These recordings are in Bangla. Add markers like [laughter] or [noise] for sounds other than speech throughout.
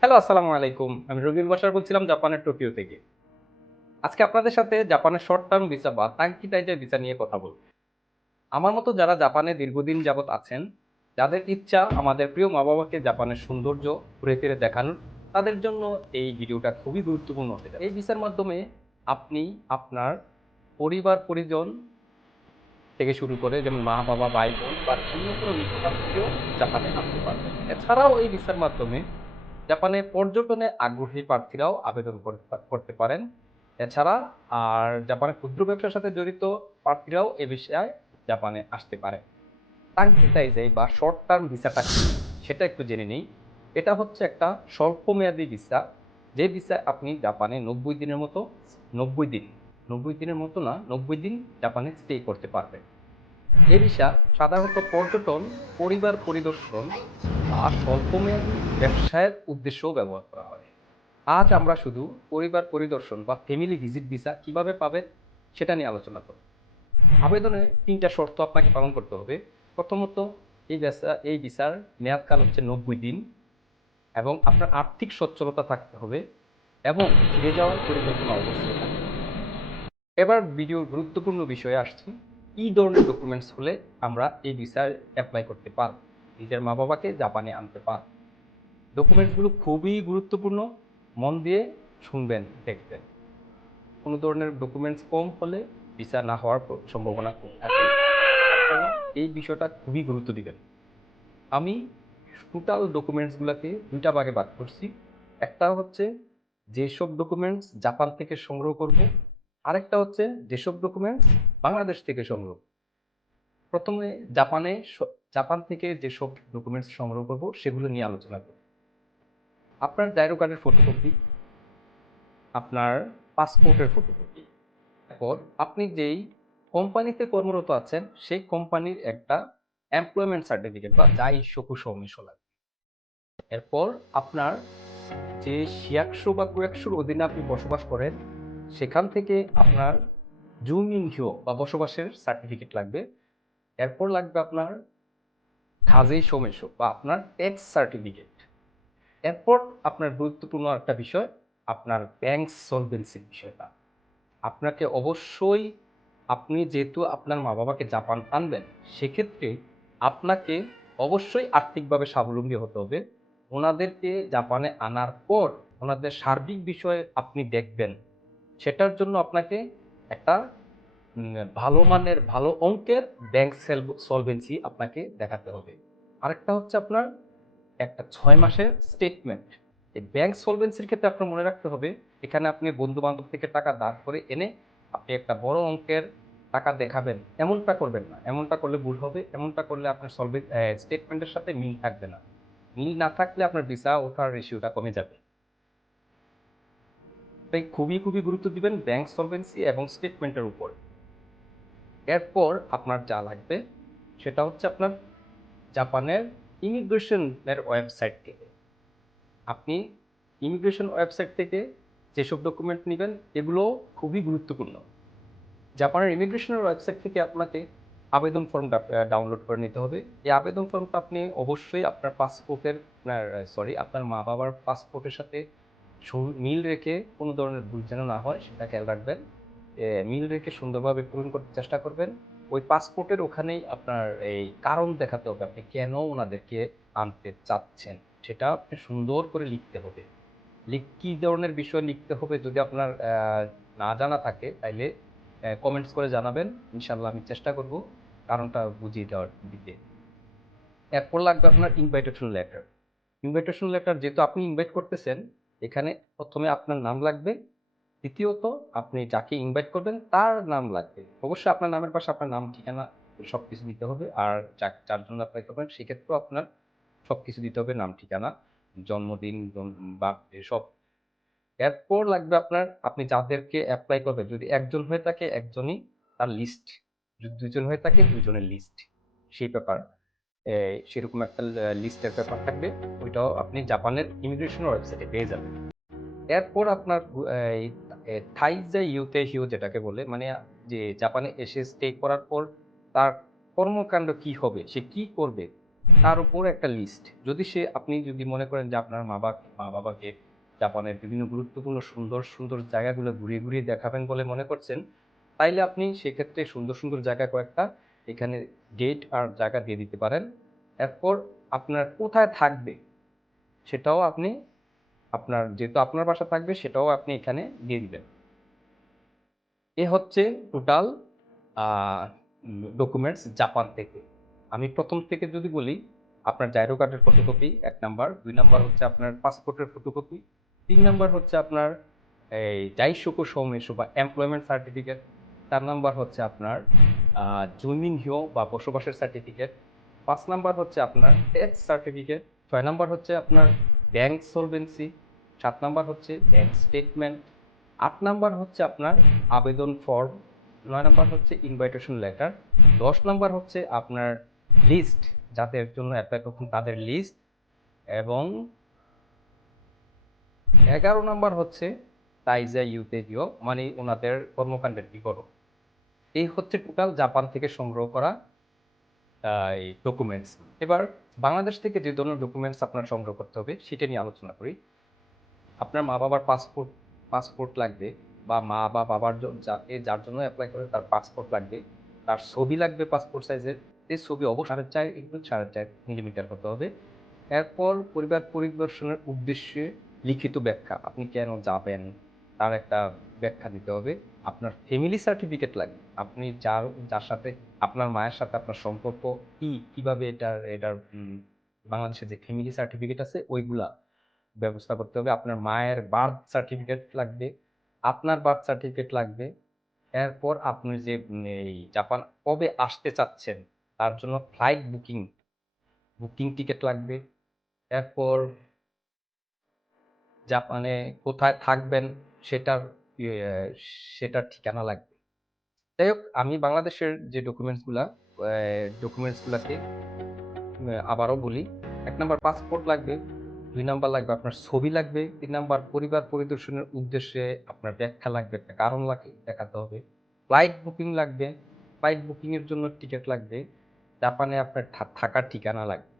হ্যালো, আসসালামু আলাইকুম। আমি রবিন বসার বলছিলাম জাপানের টোকিও থেকে। আজকে আপনাদের সাথে জাপানের শর্ট টার্ম ভিসা বা টাঙ্কি টাইজের ভিসা নিয়ে কথা বলব। আমার মতো যারা জাপানে দীর্ঘদিন যাবত আছেন, যাদের ইচ্ছা আমাদের প্রিয় মা বাবাকে জাপানের সৌন্দর্য ঘুরে ফিরে দেখানোর, তাদের জন্য এই ভিডিওটা খুবই গুরুত্বপূর্ণ হতে এই ভিসার মাধ্যমে আপনি আপনার পরিবার, পরিজন থেকে শুরু করে যেমন মা, বাবা, ভাই, বোন বা অন্য কোনো নিকটাত্মীয় জাপানে আসতে পারবেন এছাড়াও এই ভিসার মাধ্যমে জাপানে পর্যটনে আগ্রহী প্রার্থীরাও আবেদন করতে- পারেন। এছাড়া আর জাপানের ক্ষুদ্র ব্যবসার সাথে জড়িত প্রার্থীরাও এ বিষয়ে জাপানে আসতে পারে। টাঙ্কিটাইজে বা শর্ট টার্ম ভিসাটা সেটা একটু জেনে নিই। এটা হচ্ছে একটা স্বল্পমেয়াদী ভিসা। যে ভিসায় আপনি জাপানে নব্বই দিনের মতো, নব্বই দিন নব্বই দিনের মতো না, নব্বই দিন জাপানে স্টে করতে পারবে। এ ভিসা সাধারণত পর্যটন, পরিবার পরিদর্শন আর স্বল্পমেয়াদী ব্যবসায়ের উদ্দেশ্যেও ব্যবহার করা হয়। আজ আমরা শুধু পরিবার পরিদর্শন বা ফ্যামিলি ভিজিট ভিসা কীভাবে পাবেন সেটা নিয়ে আলোচনা করব। আবেদনে তিনটা শর্ত আপনাকে পালন করতে হবে। প্রথমত, এই ভিসা, এই ভিসার মেয়াদকাল হচ্ছে নব্বই দিন এবং আপনার আর্থিক সচ্ছলতা থাকতে হবে এবং ফিরে যাওয়ার পরিকল্পনা অবশ্যই। এবার ভিডিওর গুরুত্বপূর্ণ বিষয়ে আসছি। কী ধরনের ডকুমেন্টস হলে আমরা এই ভিসায় অ্যাপ্লাই করতে পারব? নিজের মা বাবাকে জাপানে আনতে পারব। ডকুমেন্টসগুলো খুবই গুরুত্বপূর্ণ। মন দিয়ে শুনবেন, দেখবেন। কোনো ধরনের ডকুমেন্টস কম হলে ভিসা না হওয়ার সম্ভাবনা কম থাকে এই বিষয়টা খুবই গুরুত্ব দিবেন। আমি টোটাল ডকুমেন্টসগুলোকে দুইটা ভাগে ভাগ করছি। একটা হচ্ছে যেসব ডকুমেন্টস জাপান থেকে সংগ্রহ করব আরেকটা হচ্ছে যেসব ডকুমেন্টস বাংলাদেশ থেকে সংগ্রহ। প্রথমে জাপানে জাপান থেকে যেসব ডকুমেন্টস সংগ্রহ করব, সেগুলো নিয়ে আলোচনা করব। আপনার জাইরো কার্ডের ফটোকপি আপনার পাসপোর্টের ফটোকপি এরপর আপনি যেই কোম্পানিতে কর্মরত আছেন, সেই কোম্পানির একটা এমপ্লয়মেন্ট সার্টিফিকেট বা যাই সকু সমিশ লাগবে এরপর আপনার যে শিয়াকশো বা কুয়াকশোর অধীনে আপনি বসবাস করেন সেখান থেকে আপনার জুমিং হিও বা বসবাসের সার্টিফিকেট লাগবে। এরপর লাগবে আপনার খাজেই সমেশো বা আপনার ট্যাক্স সার্টিফিকেট এরপর আপনার গুরুত্বপূর্ণ একটা বিষয়, আপনার ব্যাংক সলভেন্সির বিষয়টা। আপনাকে অবশ্যই আপনি যেহেতু আপনার মা বাবাকে জাপান আনবেন, সেক্ষেত্রে আপনাকে অবশ্যই আর্থিকভাবে স্বাবলম্বী হতে হবে। ওনাদেরকে জাপানে আনার পর ওনাদের সার্বিক বিষয়ে আপনি দেখবেন। সেটার জন্য আপনাকে একটা ভালো মানের, ভালো অঙ্কের ব্যাংক সলভেন্সি আপনাকে দেখাতে হবে। আরেকটা হচ্ছে আপনার একটা ছয় মাসের স্টেটমেন্ট এই ব্যাংক সলভেন্সির ক্ষেত্রে আপনার মনে রাখতে হবে, এখানে আপনি বন্ধু বান্ধব থেকে টাকা ধার করে এনে আপনি একটা বড় অঙ্কের টাকা দেখাবেন। এমনটা করবেন না। এমনটা করলে ভুল হবে, এমনটা করলে আপনার সলভে স্টেটমেন্টের সাথে মিল থাকবে না। মিল না থাকলে আপনার ভিসা ওঠার রেশিওটা কমে যাবে। তাই খুবই খুবই গুরুত্ব দিবেন ব্যাংক সলভেন্সি এবং স্টেটমেন্টের উপর। এরপর আপনার যা লাগবে, সেটা হচ্ছে আপনার জাপানের ইমিগ্রেশনের ওয়েবসাইট থেকে। আপনি ইমিগ্রেশন ওয়েবসাইট থেকে যেসব ডকুমেন্ট নেবেন, এগুলো খুবই গুরুত্বপূর্ণ। জাপানের ইমিগ্রেশনের ওয়েবসাইট থেকে আপনাকে আবেদন ফর্মটা ডাউনলোড করে নিতে হবে। এই আবেদন ফর্মটা আপনি অবশ্যই আপনার পাসপোর্টের সরি আপনার মা বাবার পাসপোর্টের সাথে মিল রেখে কোনো ধরনের ভুল যেন না হয়, সেটা খেয়াল রাখবেন। মিল রেখে সুন্দরভাবে পূরণ করতে চেষ্টা করবেন। ওই পাসপোর্টের ওখানেই আপনার এই কারণ দেখাতে হবে, আপনি কেন ওনাদেরকে আনতে চাচ্ছেন, সেটা আপনি সুন্দর করে লিখতে হবে। লিখ, কী ধরনের বিষয় লিখতে হবে যদি আপনার না জানা থাকে, তাইলে কমেন্টস করে জানাবেন। ইনশাল্লাহ আমি চেষ্টা করব কারণটা বুঝিয়ে দেওয়ার দিতে। এরপর লাগবে আপনার ইনভাইটেশন লেটার ইনভাইটেশন লেটার যেহেতু আপনি ইনভাইট করতেছেন এখানে প্রথমে আপনার নাম লাগবে, দ্বিতীয়ত আপনি যাকে ইনভাইট করবেন তার নাম লাগবে। অবশ্যই আপনার নামের পাশে আপনার নাম, ঠিকানা সব কিছু দিতে হবে। আর যা- যার জন্য অ্যাপ্লাই করবেন সেক্ষেত্রেও আপনার সব কিছু দিতে হবে, নাম, ঠিকানা, জন্মদিন বা সব এরপর লাগবে আপনার, আপনি যাদেরকে অ্যাপ্লাই করবেন, যদি একজন হয়ে থাকে একজনই তার লিস্ট যদি দুজন হয়ে থাকে দুজনের লিস্ট সেই ব্যাপার। সেরকম একটা লিস্টের ব্যাপার থাকবে। ওইটাও আপনি জাপানের ইমিগ্রেশন ওয়েবসাইটে পেয়ে যাবেন। এরপর আপনার থাইজা ইউতে হিউ যেটাকে বলে মানে যে জাপানে এসে স্টে করার পর তার কর্মকাণ্ড কি হবে, সে কি করবে, তার উপর একটা লিস্ট যদি সে, আপনি যদি মনে করেন যে আপনার মা বাবা মা বাবাকে জাপানের বিভিন্ন গুরুত্বপূর্ণ, সুন্দর সুন্দর জায়গাগুলো ঘুরিয়ে ঘুরিয়ে দেখাবেন বলে মনে করছেন, তাইলে আপনি সেক্ষেত্রে সুন্দর সুন্দর জায়গা কয়েকটা এখানে ডেট আর জায়গা দিয়ে দিতে পারেন। এরপর আপনার কোথায় থাকবে সেটাও আপনি আপনার, যেহেতু আপনার বাসা থাকবে সেটাও আপনি এখানে দিয়ে দিবেন। এ হচ্ছে টোটাল ডকুমেন্টস জাপান থেকে। আমি প্রথম থেকে যদি বলি, আপনার জাইরো কার্ডের ফটোকপি এক নাম্বার, দুই নাম্বার হচ্ছে আপনার পাসপোর্টের ফটোকপি তিন নাম্বার হচ্ছে আপনার এই, যাই যাইশোকো সৌমেশো বা এমপ্লয়মেন্ট সার্টিফিকেট চার নাম্বার হচ্ছে আপনার জমিন হিও বা বসবাসের সার্টিফিকেট পাঁচ নাম্বার হচ্ছে আপনার ট্যাক্স সার্টিফিকেট ছয় নাম্বার হচ্ছে আপনার ব্যাংক সলভেন্সি সাত নাম্বার হচ্ছে ব্যাংক স্টেটমেন্ট আট নাম্বার হচ্ছে আপনার আবেদন ফর্ম নয় নাম্বার হচ্ছে ইনভাইটেশন লেটার দশ নাম্বার হচ্ছে আপনার লিস্ট যাদের জন্য অ্যাপ্লাই করছেন তাদের লিস্ট এবং এগারো নাম্বার হচ্ছে তাইজা ইউতেজিও মানে ওনাদের কর্মকাণ্ডের বিবরণ। এই হচ্ছে টোটাল জাপান থেকে সংগ্রহ করা এই ডকুমেন্টস এবার বাংলাদেশ থেকে যে ধরনের ডকুমেন্টস আপনার সংগ্রহ করতে হবে, সেটা নিয়ে আলোচনা করি। আপনার মা বাবার পাসপোর্ট পাসপোর্ট লাগবে বা মা বা বাবার যার জন্য অ্যাপ্লাই করে তার পাসপোর্ট লাগবে। তার ছবি লাগবে পাসপোর্ট সাইজের এই ছবি অবশ্যই সাড়ে চার ইন্টু সাড়ে চার মিলিমিটার হতে হবে। এরপর পরিবার পরিদর্শনের উদ্দেশ্যে লিখিত ব্যাখ্যা, আপনি কেন যাবেন? তার একটা ব্যাখ্যা দিতে হবে। আপনার ফ্যামিলি সার্টিফিকেট লাগবে। আপনি যার যার সাথে আপনার মায়ের সাথে আপনার সম্পর্ক, কি, কীভাবে এটার এটার বাংলাদেশে যে ফ্যামিলি সার্টিফিকেট আছে, ওইগুলা ব্যবস্থা করতে হবে। আপনার মায়ের বার্থ সার্টিফিকেট লাগবে, আপনার বার্থ সার্টিফিকেট লাগবে। এরপর আপনি যে এই জাপান কবে আসতে চাচ্ছেন, তার জন্য ফ্লাইট বুকিং বুকিং টিকিট লাগবে। এরপর জাপানে কোথায় থাকবেন সেটার ইয়ে, সেটার ঠিকানা লাগবে। যাই হোক আমি বাংলাদেশের যে ডকুমেন্টসগুলা ডকুমেন্টসগুলোকে আবারও বলি এক নাম্বার পাসপোর্ট লাগবে দুই নাম্বার লাগবে আপনার ছবি লাগবে তিন নাম্বার পরিবার পরিদর্শনের উদ্দেশ্যে আপনার ব্যাখ্যা লাগবে একটা কারণ লাগে দেখাতে হবে। ফ্লাইট বুকিং লাগবে ফ্লাইট বুকিংয়ের জন্য টিকিট লাগবে জাপানে আপনার থাকার ঠিকানা লাগবে।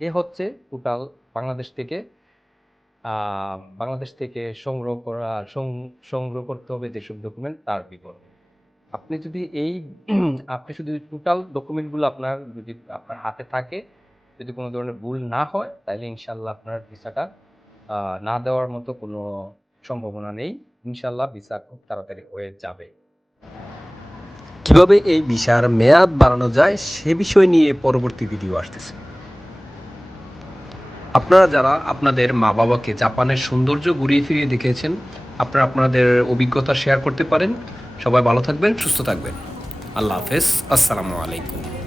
এ হচ্ছে টোটাল বাংলাদেশ থেকে বাংলাদেশ থেকে সংগ্রহ করা সংগ্রহ করতে হবে যেসব ডকুমেন্ট তার বিবরণ। আপনি যদি এই, [clears throat] আপনি শুধু টোটাল ডকুমেন্টগুলো আপনার যদি আপনার হাতে থাকে, যদি কোনো ধরনের ভুল না হয়, তাহলে ইনশাল্লাহ আপনার ভিসাটা না দেওয়ার মতো কোনো সম্ভাবনা নেই। ইনশাল্লাহ ভিসা খুব তাড়াতাড়ি হয়ে যাবে। কীভাবে এই ভিসার মেয়াদ বাড়ানো যায় সে বিষয় নিয়ে পরবর্তী ভিডিও আসতেছে। আপনারা যারা আপনাদের মা বাবাকে জাপানের সৌন্দর্য ঘুরিয়ে ফিরিয়ে দেখিয়েছেন আপনারা আপনাদের অভিজ্ঞতা শেয়ার করতে পারেন। সবাই ভালো থাকবেন, সুস্থ থাকবেন। আল্লাহ হাফেজ। আসসালামু আলাইকুম।